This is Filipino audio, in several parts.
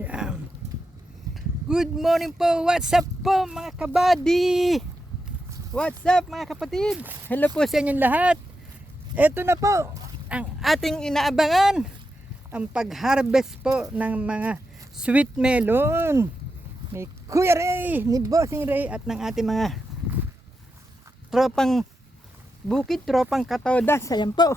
Yan. Good morning po. What's up po mga kabady? What's up mga kapatid? Hello po sa inyong lahat. Ito na po ang ating inaabangan. Ang pag-harvest po ng mga sweet melon. Ni Kuya Ray, ni Bossing Ray at ng ating mga tropang bukid, tropang katodas. Ayan po.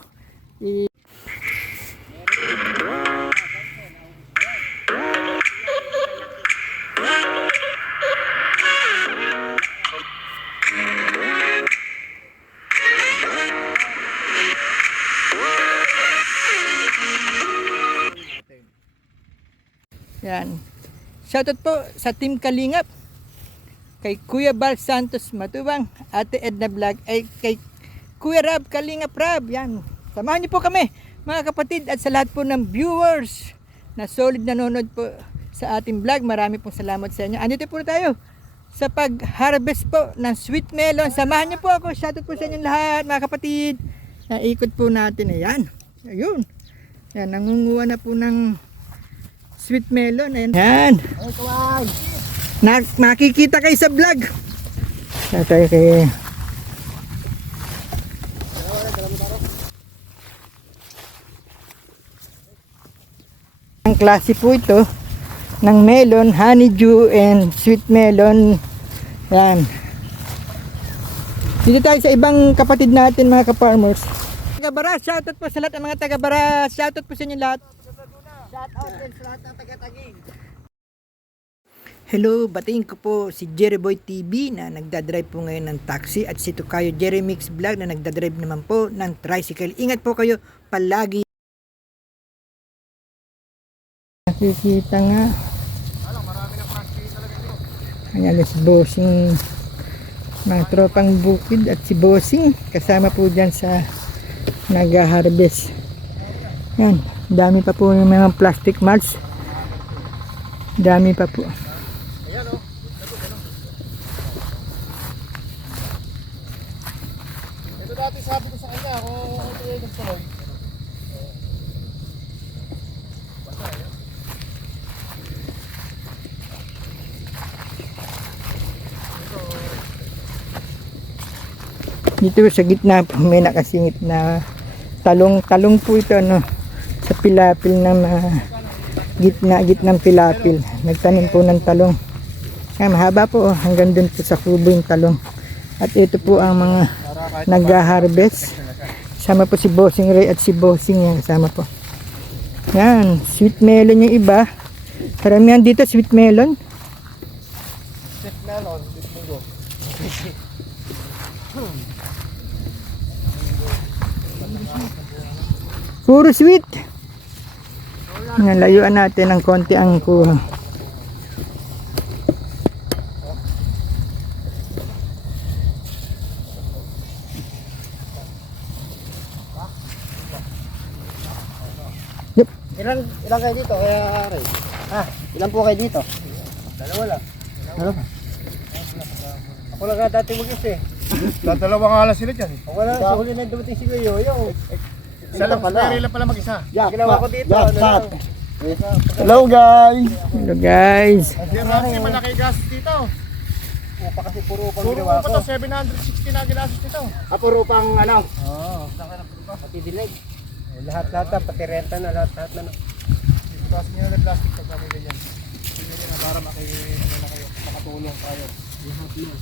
Yan. Shoutout po sa Team Kalingap. Kay Kuya Bal Santos Matubang, Ate Edna Vlog, ay kay Kuya Rab Kalingap Rab. Yan. Samahan niyo po kami mga kapatid at sa lahat po ng viewers na solid nanonood po sa ating vlog. Marami pong salamat sa inyo. Andito po tayo sa pag-harvest po ng sweet melon. Samahan niyo po ako. Shoutout po sa inyong lahat mga kapatid. Ikot po natin. Ayan. Ayun. Yan. Nangunguha na po ng sweet melon. Ayan. Yan. Makikita kayo sa vlog. Okay, okay. Ang klase po ito ng melon, honeydew and sweet melon. Yan. Dito tayo sa ibang kapatid natin mga ka-farmers. Taga-Baras, shoutout po sa lahat ng mga taga-Baras. Shoutout po sa inyo lahat. Shoutout din sa lahat ng taga-Tagig. Hello, batiin ko po si Jerryboy TV na nagdadrive po ngayon ng taxi at si Tukayo Jeremix Vlog na nagdadrive naman po ng tricycle. Ingat po kayo palagi. Nakikita nga. Ayan si Bossing, mga tropang bukid at si Bossing kasama po dyan sa nag-harvest. Yan, dami pa po yung mga plastic mulch. Dami pa po. Ito dati sabi ko sa kanya kung ito yung nagtuloy. Dito sa gitna po may nakasingit na talong po ito no, sa pilapil ng gitnang pilapil. Nagtanim po ng talong. Mahaba po hanggang dun po sa kubo yung talong. At ito po ang mga nag-harvest. Sama po si Bossing Ray at si Bossing yan. Kasama po. Yan. Sweet melon yung iba. Karamihan dito sweet melon. Sweet melon, sweet mango. Puro sweet. Nalayuan natin ng konti ang kuha. Yep. Ilan kayo dito kaya Ray? Ilan po kayo dito? Dalawa lang. Dalawa. Ako lang dati mag-is eh. Dalawa nga lang sila dyan. Wala, sa huli na dumating si Kuya Yoyo. Isa lang pala. Pero lang pala mag-isa. Ginawa ko dito. Hello guys! Hello guys. Kasi malaki gas dito. Upa kasi puro upang Puro ginawa pa ko. to, 760 na gilasos dito. Puro upang ano? Oo. Pati dilig. Lahat-lahat na, pati renta na, lahat-lahat na. Tapos nyo na plastic pag kami ganyan. Hindi na para na kayo, makatulong tayo. Lahat na.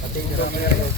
Pati Pero yan.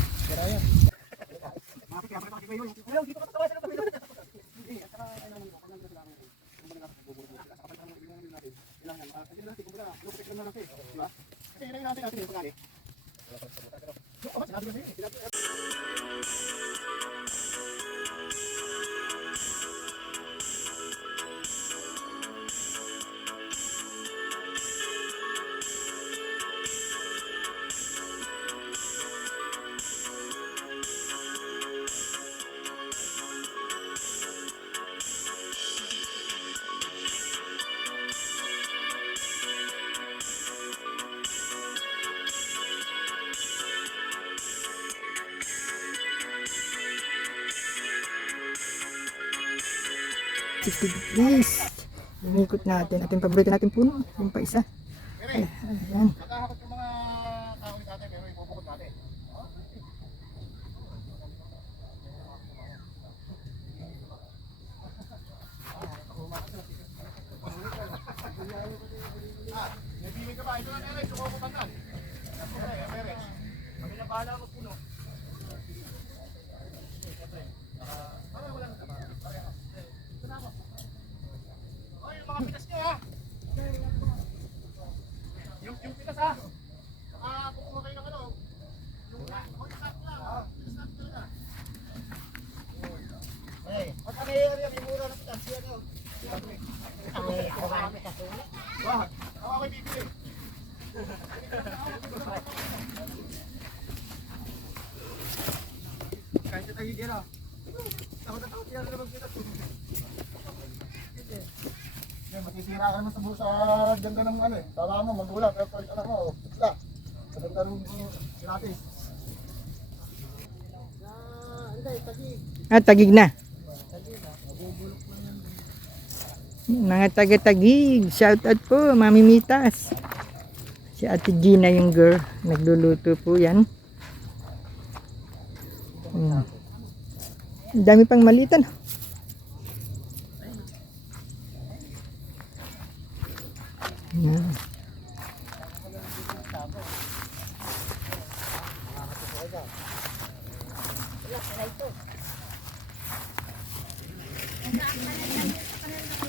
Inikot natin. Ito yung paborito natin puno. Yung pa isa. Ayan. Nakahakot yung mga tao ni tatay pero ibubukod natin. May bibig ka ba? Ito na Eres, sumoko ka na. Eres. Kami na bahala mo puno. Oy, yung mga pitas nyo ha. Yung pitas ha. Saka kukuha kayo ng ano. Yung snap lang ha. Snap talaga. Eh, pag ano yung mura na pitas, yan o. Wag. Ako ako'y bibili. Kahit ito hindi na. Takot yan naman kita. Yan, masisira ka naman sa busa ganda ng ano eh. Tama mo, magulang. Pero pag alam mo, isla. Maganda rin sinatis. Tagig na. Mga taga-tagig, shout out po, Mami Mitas. Si Ate Gina yung girl, nagluluto po yan. Ang dami pang malitan. Yan.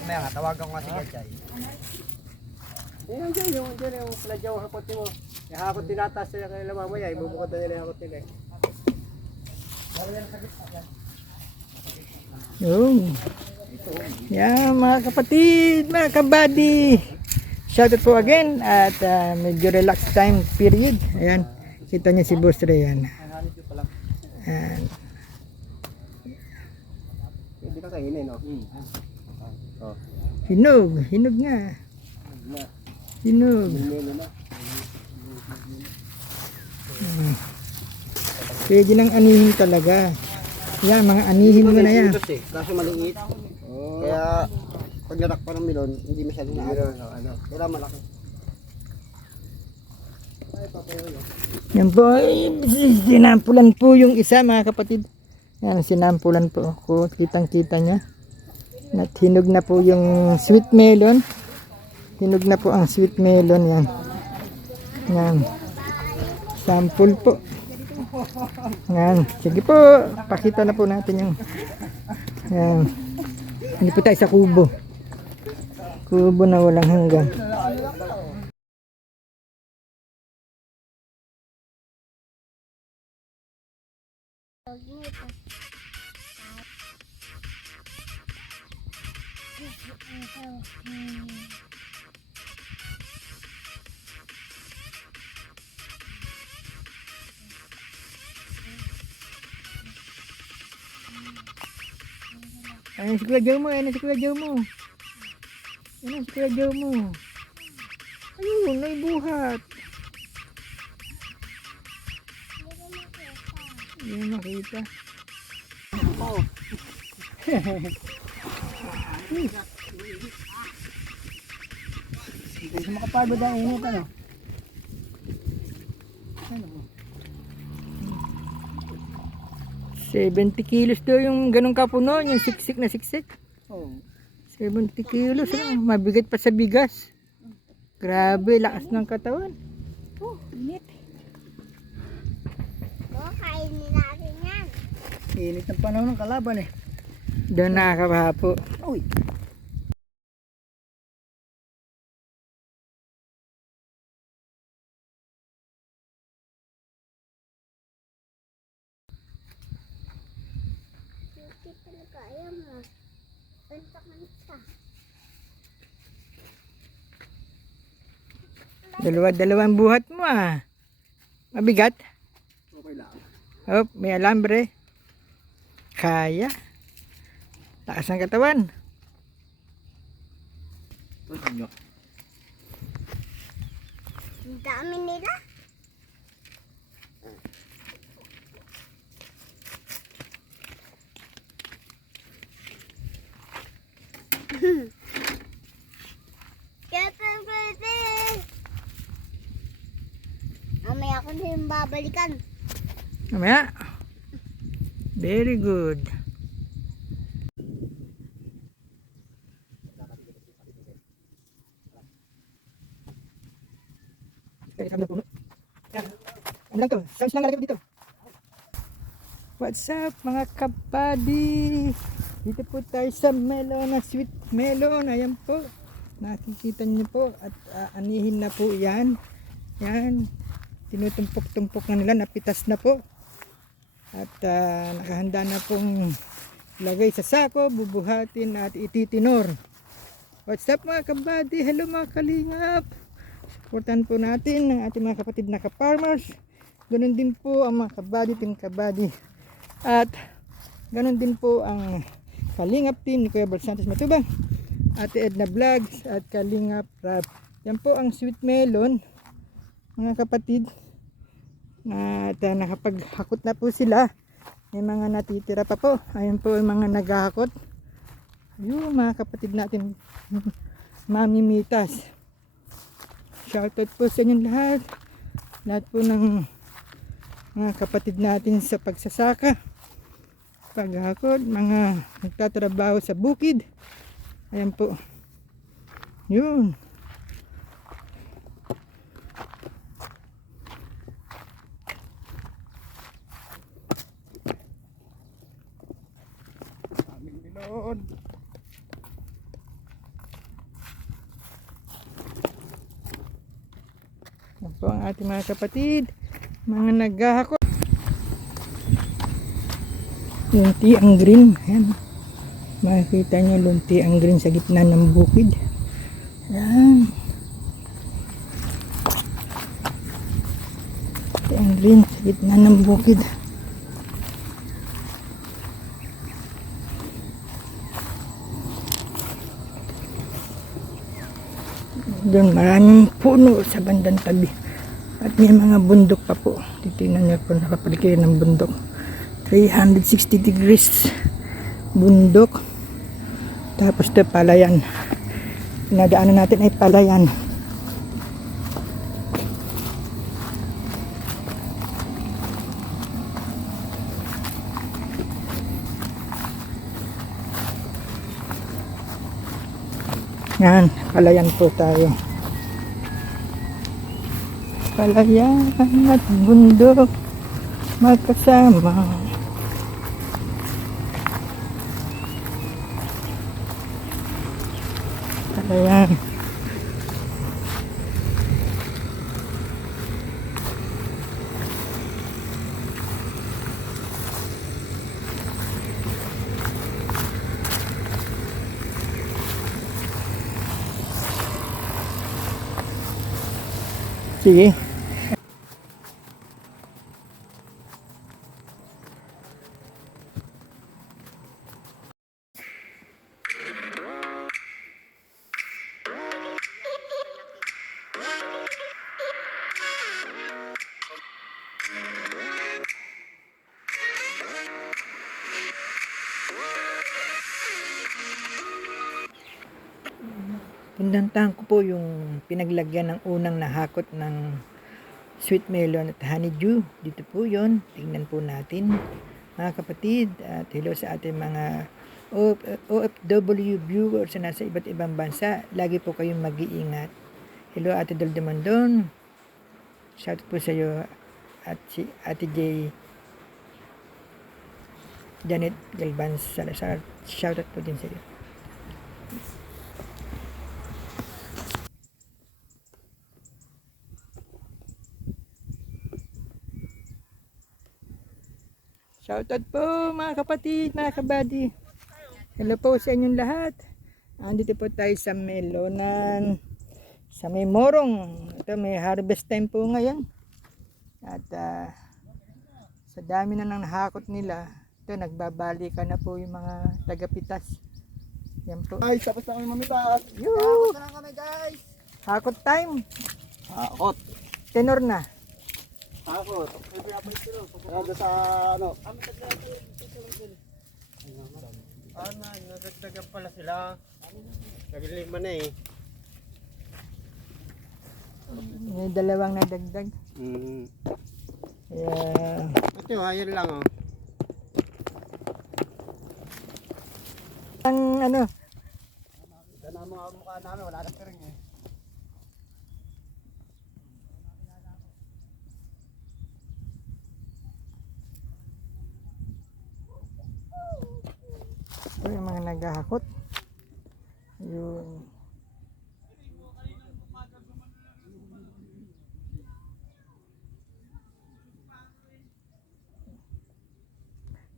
Maya nga, tawagan ko nga si Gachay. Yung pladyaw hakot mo. Yung hakot tinatas sa kanila mamaya, ibubukod na nila yung hakot nila eh. Yung. Yan mga kapatid, mga kabady. Shoutout po again at medyo relax time period. Ayan, kita niyo si Boss Ray yan. Ayan. Hindi ka kainin, no? Hinog nga. Hinog. Pwede nang anihin talaga. Yan, mga anihin mo na yan. Kaso maliit. Kaya pag natakpan ng milon, hindi masyado na ano. Kaya malaki. Yan po, sinampulan po yung isa mga kapatid. Yan, sinampulan po ako. Kitang-kita niya. At hinog na po yung sweet melon. Hinog na po ang sweet melon yan. Yan. Sample po. Yan. Sige po. Pakita na po natin yung yan. Hindi po tayo sa kubo. Kubo na walang hanggan. Ayan si Kuya Joe mo, ayan si Kuya Joe mo. Ayan si Kuya Joe mo. Ayun, naibuhat. Hindi makita. Oo. Hindi makapagod ang init, ano? 70 kilos daw yung ganong kapuno, yung siksik na siksik. Oo. 70 kilos, ano? Mabigat pa sa bigas. Grabe, lakas ng katawan. Oh, init. Kainin natin yan. Init ng panahon ng kalaban eh. Doon nakakabaha po. Uy. Hindi talaga ayaw mo. Banta-banta. Dalawang buhat mo ah. Mabigat. Okay lang. Oh, may alambre. Kaya. Lakas ng katawan. Ang dami nila. Ako na yung babalikan. Mamaya. Very good. Ano lang to? Sounds lang nalagay dito. What's up mga kabady? Dito po tayo sa melon na sweet melon. Ayan po. Nakikita niyo po at anihin na po yan. Yan. Tinutumpok-tumpok na nila. Napitas na po. At nakahanda na pong lagay sa sako. Bubuhatin at ititinor. What's up mga kabady? Hello mga kalingap. Supportan po natin ang ating mga kapatid na ka-farmers. Ganun din po ang mga kabady, team kabady. At ganun din po ang Kalingap team ni Kuya Bal Santos Matubang, Ate Edna Vlogs at Kalingap Rab. Yan po ang sweet melon mga kapatid. At nakapaghakot na po sila. May mga natitira pa po. Ayan po yung mga naghahakot. Yung mga kapatid natin mamimitas. Shoutout po sa inyong lahat. Lahat po ng mga kapatid natin sa pagsasaka, paghakot, mga nagtatrabaho sa bukid. Ayan po. Yun. Aming bilon. Yan po ang ating mga kapatid, mga naghahakot. Lunti ang green. Ayan. Makikita nyo lunti ang green sa gitna ng bukid. Ayan. Lunti ang green sa gitna ng bukid. Doon maraming puno sa bandang tabi. At may mga bundok pa po. Titignan nyo po, napapalikay ng bundok. 360 degrees bundok. Tapos ito palayan. Pinadaanan natin ay palayan. Yan, palayan po tayo. Palayan at bundok magkasama. Palayan. Sige. Pinantahan ko po yung pinaglagyan ng unang nahakot ng sweet melon at honeydew. Dito po yon. Tingnan po natin mga kapatid. At hello sa ating mga OFW viewers na nasa iba't ibang bansa. Lagi po kayong mag-iingat. Hello Ate Dol de Mondon. Shout po sa iyo at si Ate J. Janet Galvan Salazar. Shout out po din sa iyo. Shoutout po mga kapatid, mga kabady. Hello po sa inyong lahat. Andito po tayo sa melonan, sa may morong. Ito may harvest time po ngayon. At sa dami na nang nahakot nila, ito nagbabalikan na po yung mga tagapitas. Yan po. Guys, tapos na kami mamitas. Yoo! Ito lang kami guys. Hakot time. Hakot. Tenor na. Hakot. Kaya sa ano. Nagdagdagan pala sila. Naglilima na eh. May dalawang nadagdag. Mm. Kaya, Ito, ayun lang oh. ang ano, Ito na ang mga mukha namin, wala na piring eh. ito yung mga naghahakot. Yun.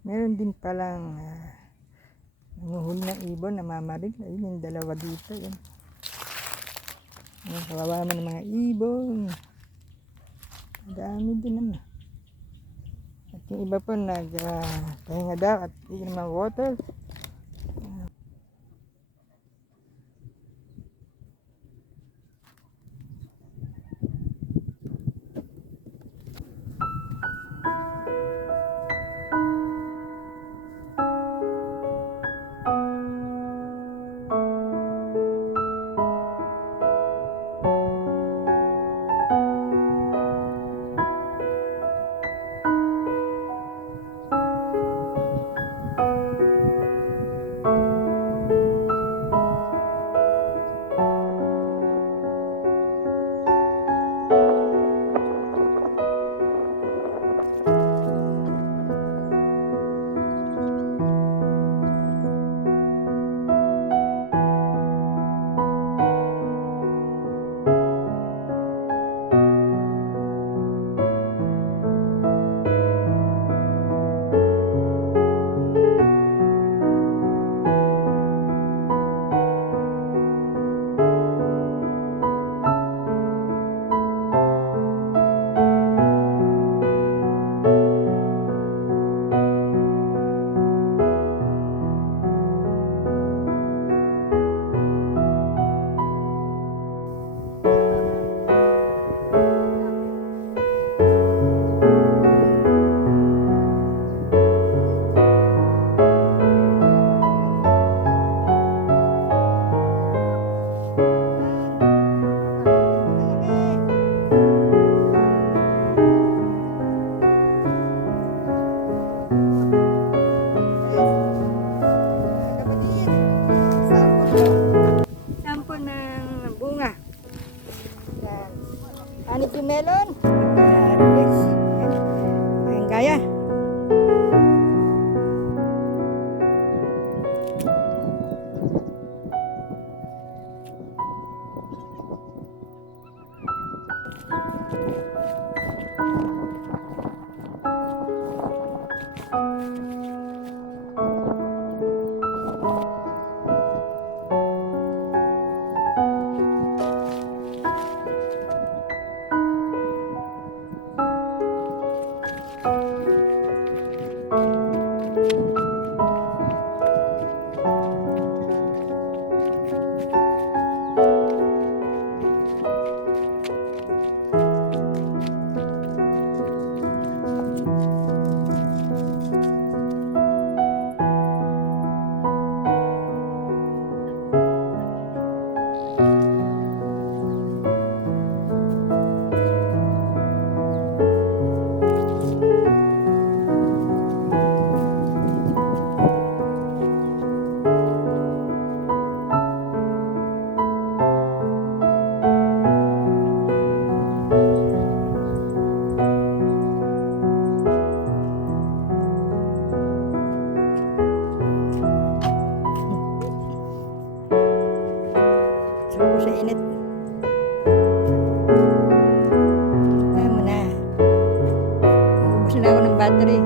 Meron din palang nanguhuli ng ibon na mamarig. Ayun yung dalawa dito. Yan. Ayun, kawawa naman ng mga ibon. Dami din naman. At yung iba po nagpahinga daw at iinom ng water. Sampo ng bunga. Yan. Anit yung melon. Harvest. Yan. Ang gaya. Suko sa init. Ayaw mo na. Ubus na ako ng battery.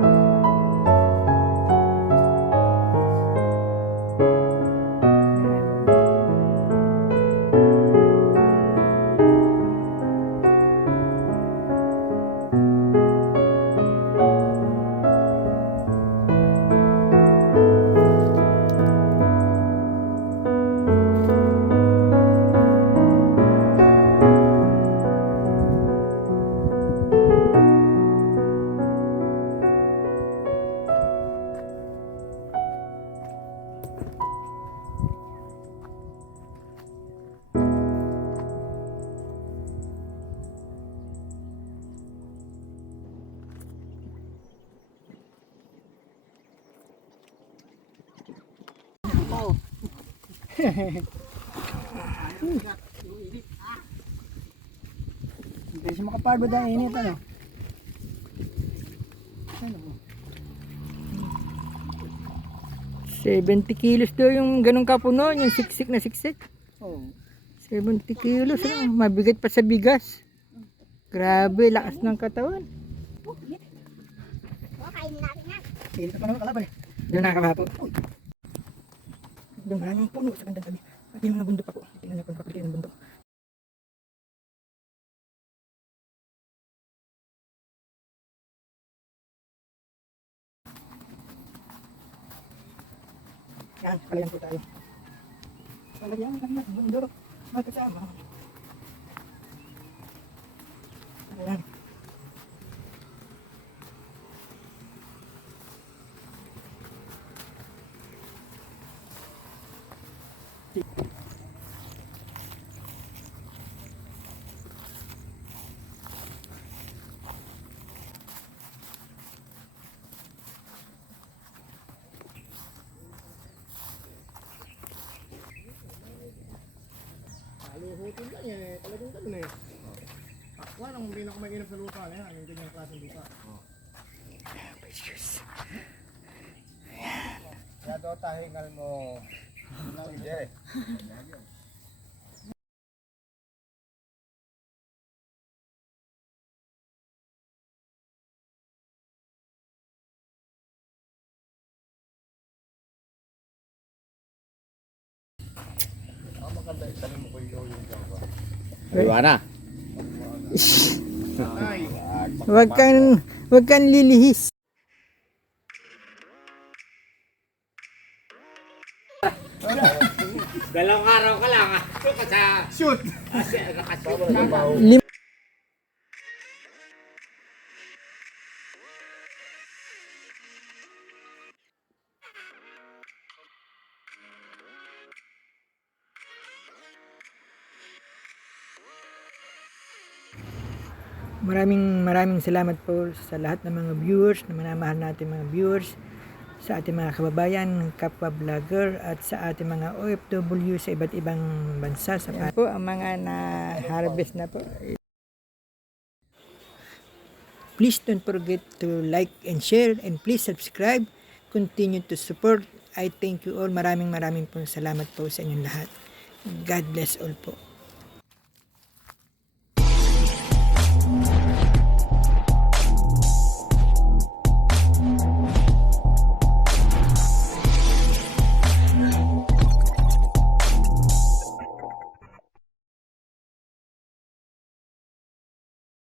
Hindi siya makapagod ang init, ano? 70 kilos daw yung ganong kapuno, yung siksik na siksik. Oo. 70 kilos, mabigat pa sa bigas. Grabe, lakas ng katawan. Kainin natin yan. Init pa naman kalaban eh. Doon nakakabapo. Doon maraming puno sa bandang tabi. At yung mga bundok ako. Tingnan niyo kung kapatid ng bundok. Yan, palayan po tayo. Palayan lang ng bundok. Magkasama. Ayan. Haluhutin lang eh. Talagang ganun eh. Takwan ang pinakamayinap sa lupa na yan. Yung ganyang klaseng lupa. Kaya daw tahingal mo. Hindi. Iwana. Wag kang lilihis. Dalawang araw ka lang. Shoot! Maraming salamat po sa lahat ng mga viewers, na minamahal natin mga viewers, sa ating mga kababayan, kapwa vlogger, at sa ating mga OFW sa iba't ibang bansa. Yan po ang mga na-harvest na po. Please don't forget to like and share, and please subscribe. Continue to support. I thank you all. Maraming po salamat po sa inyong lahat. God bless all po.